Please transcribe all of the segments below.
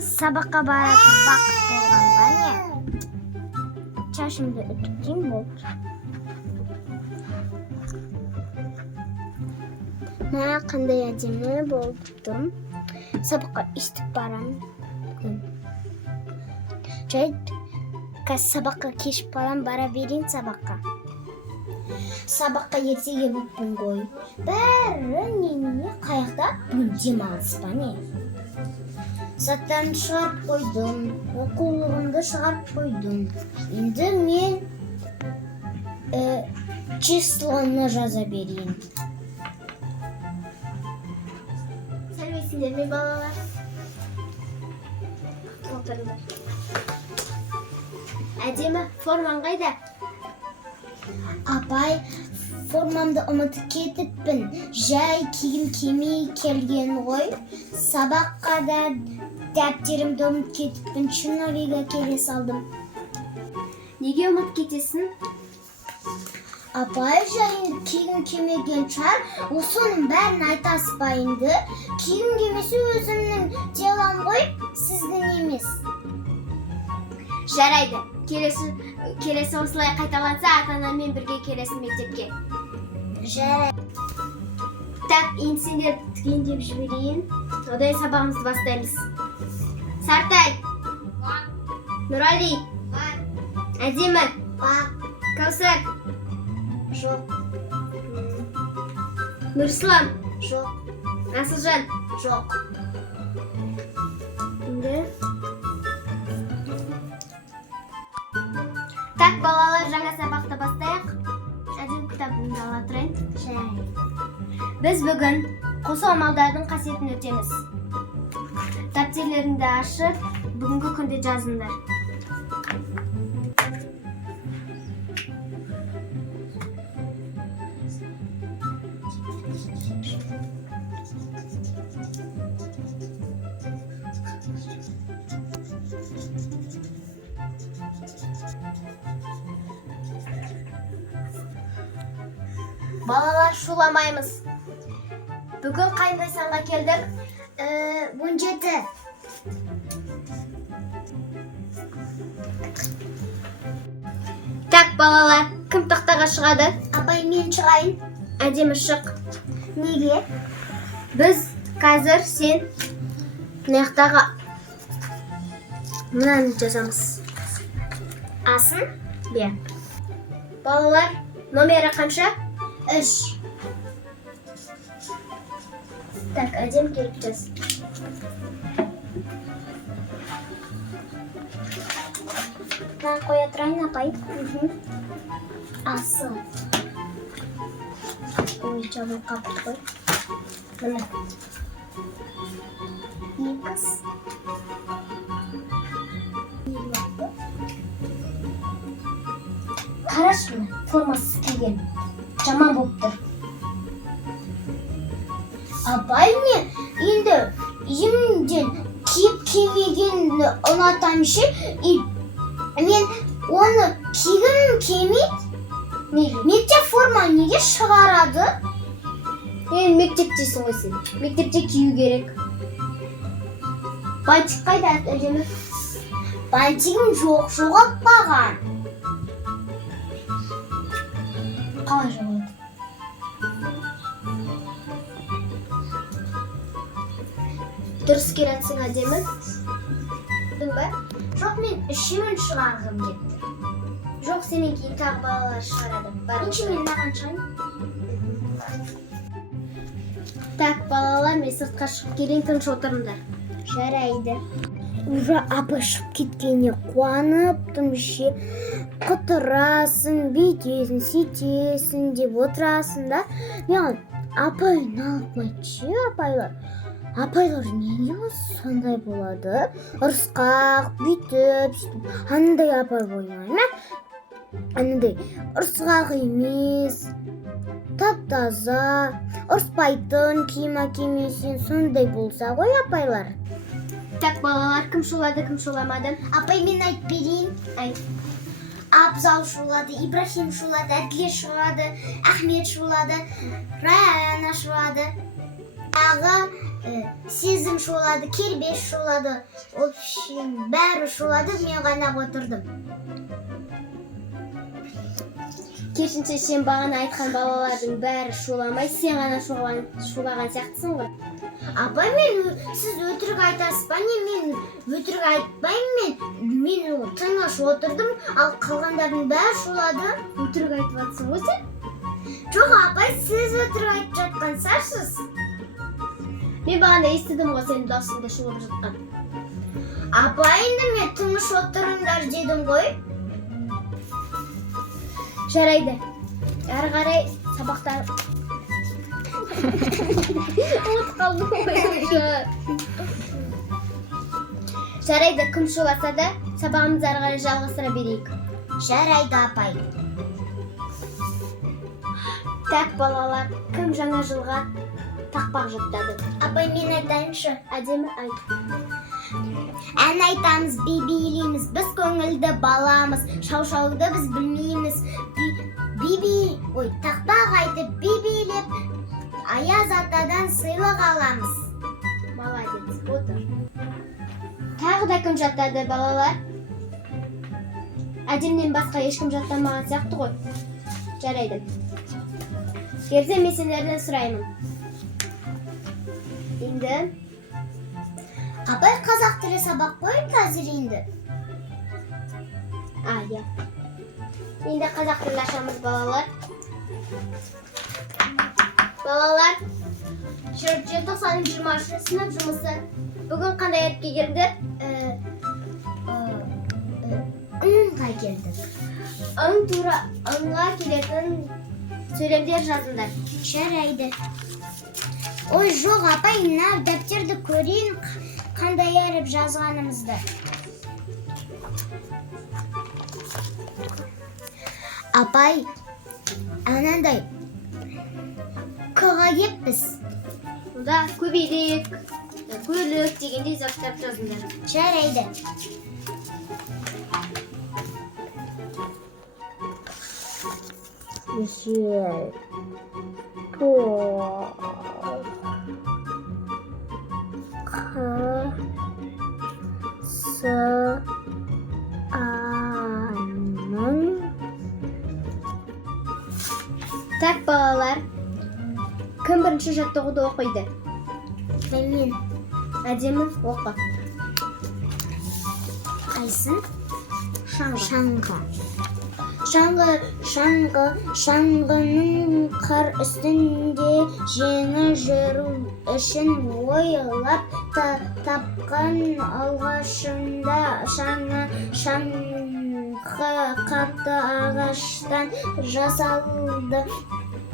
Сабаққа баратын вақыт болған ба не? Шашымды үтіктейін болды. Мына қандай әдемі болып тұрмын. Сабаққа өстіп барамын. Жайды, қазір сабаққа кешіп қалам, бара берейін сабаққа. Сабаққа ерте келіппін ғой. Бәрі не қаяқта? Бүгін демалыс па не? Заттарымды шығарып қойдым, оқулығымды шығарып қойдым. Енді мен числоны жаза берейін. Сәлеметсіңдер ме балалар? Отырыңдар. Әдемі, формаң қайда? Апай, формамды ұмытып кетіппін. Жай киім кимей келген ғой. Сабаққа да дәптерімді ұмытып кетіппін. Шынавиға келе салдым. Неге ұмытып кетесің? Апай, жайын киім кимеген шығар. Осының бәрін айтасыз ба енді? Киім кимесі өзімнің делам ғой, сіздің емес. Жарайды. Келесі осылай қайталанса, ата-анамен бірге келесің мектепке. Жарайды. Так, енді сендер түгендеп жіберейін. Одан сабағымызды бастаймыз. Сартай. Бар. Нұрали. Бар. Әдемі. Бар. Каусар. Жоқ. Нұрслан. Жоқ. Асылжан. Жоқ. Енді. Так, балалар, жаңа сабақты бастайық. Әдемі кітабымды ала тұрайын. Жарайды. Біз бүгін қосу амалдардың қасиетін өтеміз. Дәптерлеріңді ашып, бүгінгі күнде жазыңдар. Балалар, шуламаймыз. Бүгін қандай санға келдік? 17. Так, балалар, кім тақтаға шығады? Апай, мен шығайын. Әдемі шық. Неге? Біз қазір сен мынаяқтағы мынаны жазамыз. Асын? Бе. Балалар, номері қанша? 3. Так, әдем келіп жаз. Мен қоя тұрайын, апай. Асыл. Ой, жабыл қапыт қой. Мына. Екіз. Қарашы мына, формасы келген. Жаман болып тұр. Апай не? Енді емден киіп-кимеген ұнатамшы. Мен оны киім-кимей мектеп форма неге шығарады? Мектептесің ғой сен. Мектепте кию керек. Бантик қайда әдемі? Бантигім жоқ, жоғалтпаған. Қалай жоғалды? Дұрыс келатсың әдемі? Ба? Жоқ, мен үшеуін шығарғым кетті. Жоқ, сенен кейін тағы балалар шығарады. Менше мен маған шығайын. Так, балалар, мен сыртқа шығып келейін, тыныш отырыңдар. Жарайды. Уже апай шығып кеткеніне қуаныптым ше. Құтырасың, бүйтесің, сөйтесің деп отырасың да. Мен апай налықмайды апайлар. Апайлар неге сондай болады? Ұрысқақ, бүйтіп, андай апай болмайды. Андай ұрысқақ емес, тап-таза, ұрыспайтын, киім-кимесін сондай болса ғой апайлар. Так, балалар, кім шулады, кім шуламады? Апай, мен айтып берейін. Айт. Абзал шулады, Ибрахим шулады, Әділе шулады, Ахмет шулады, Раяна шулады. Ағы сезім шулады, кербеш шулады. Общем, бәрі шулады, мен ғана отырдым. Керісінше сен бағана айтқан балалардың бәрі шуламай, сен ғана шулаған сияқтысың ғой. Апай, сіз өтірік айтасыз ба? Мен өтірік айтпаймын, мен тыныш отырдым, ал қалғандардың бәрі шулады. Өтірік айтып жатсың ғой сен? Жоқ, апай, сіз өтірік айтып жатқан сарсыз. Мен бағана естідім ғой сенің даусыңда шулап жатқан. Апай, енді мен тыныш отырыңдар дедім ғой. Жарайды. Әрі қарай сабақтар. Ұмытып қалдым ғой. Жарайды, кім шуласа да сабағымызды әрі қарай жалғастыра берейік. Жарайды, апай. Так, балалар, кім жаңа жылға тақпақ жаттады? Апай, мен айтайыншы. Әдемі айт. Ән айтамыз, би билейміз, біз көңілді баламыз, шау-шауды біз білмейміз. Тақпақ айтып, би билеп, Аяз атадан сыйлық аламыз. Молодец, отыр. Тағы да кім жаттады, балалар? Әдемнен басқа ешкім жаттамаған сияқты ғой. Жарайды. Ерте мен сендерден сұраймын. Енді апай, қазақ тілі сабақ қой қазір енді. Иә. Енді қазақ тілі ашамыз, балалар. Балалар, 20 сынып жұмысы. Бүгін қандай әріпке келдік? Ыңға келдік. Ың тура ыңға келетін сөйлемдер жазыңдар. Жарайды. Ой, жоқ, апай, мына дәптерді көрейін, қандай әріп жазғанымызды. Апай, анандай К-ға кеппіз. Онда көбелек, көлік дегендей заттар жазыңдар. Жарайды. Жел, тоқ, анын. Так, балалар, кім бірінші жаттығуды оқиды? Мен. Әдемі оқы. Қайсын? Шаңғы. Шаңғының қар үстінде жеңі жүру үшін ойлап тапқан алғашында шаңғы қатты ағаштан жасалды.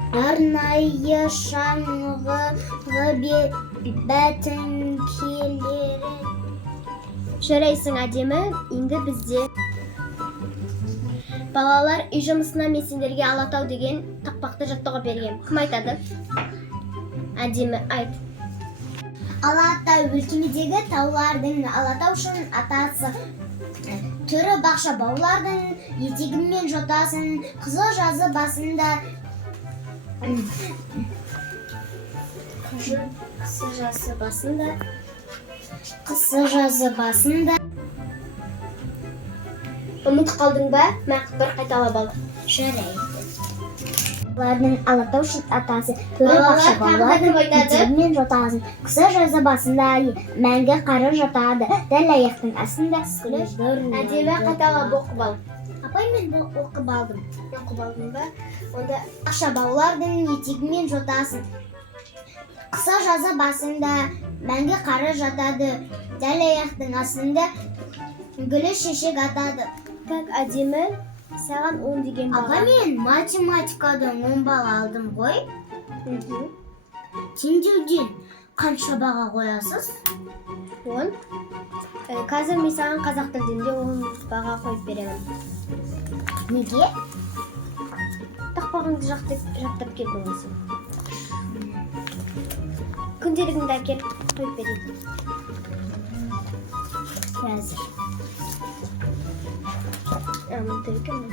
Арнайы шаңғы бәтіңкелері. Жарайсың, әдемі, енді бізде. Балалар, үй жұмысына мен сендерге Алатау деген тақпақты жаттыға бергем. Кім айтады? Әдемі, айт. Алатау өлкемедегі таулардың Алатаушының атасы. Түрі бақша баулардың етегімен жотасын, қызыл жазы басында. Қысы жазы басында. Ұмыт қалдың ба? Мәқіп бір қайталап ал. Жарайды. Олардың Алатаушының атасы, түрі бақша баулардың етегімен жотасын, қысы жазы басында мәңгі қары жатады, дәл аяқтың астында. Әдемі қайталап оқып ал. Апай, мен оқып алдым. Оқып алдың ба? Онда бақша баулардың етегімен жотасын, қысы жазы басында мәңгі қары жатады, дәл аяқтың астында гүлі шешек атады. Так, әдемі, саған 10 деген бала. Апа, мен математикадан 10 бала алдым ғой. Теңдеуден қанша баға қоясыз? 10. Қазір мен саған қазақ тілінде 10 баға қойып беремін. Неге? Тақпағыңды жаттап келдің осы. Күнделігіңді әкел, қойып берейін. Қазір. Амын түркімін.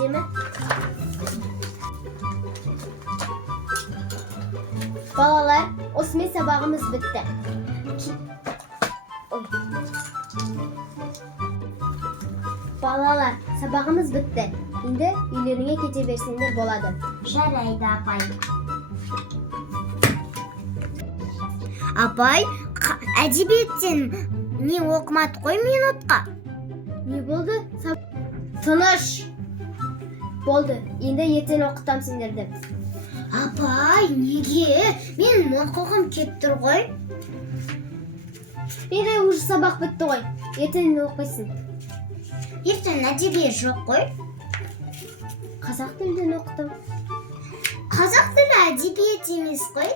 değil mi? Balalar, Osman sabahımız bitti. Oy. Balalar, sabahımız bitti. Şimdi ilerine geçebilsinler boladı. Жарайды, апай. Апай, әдебиеттен не оқымады ғой минутқа? Не болды? Тыныш. Болды. Енді ертең оқытам сендерді. Апай, неге? Мен оқығым кеп тұр ғой. Менде уже сабақ бітті ғой. Ертең оқисың. Ертең әдебиет жоқ қой. Қазақ тілден оқытым. Қазақ тілі әдебиет емес қой.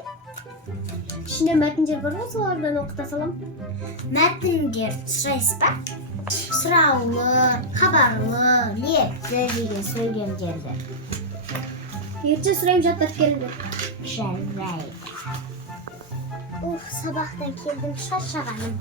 İçinde мәтіндер бар ғой, солардан оқыта салам. Мәтіндер сұрайсыз ба? Сұраулы, хабарлы, ниетті деген сөйлемдерді. Ертең сұрайым, жаттап келіңдер. Жарайды. Сабақтан келдім, шаршағаным.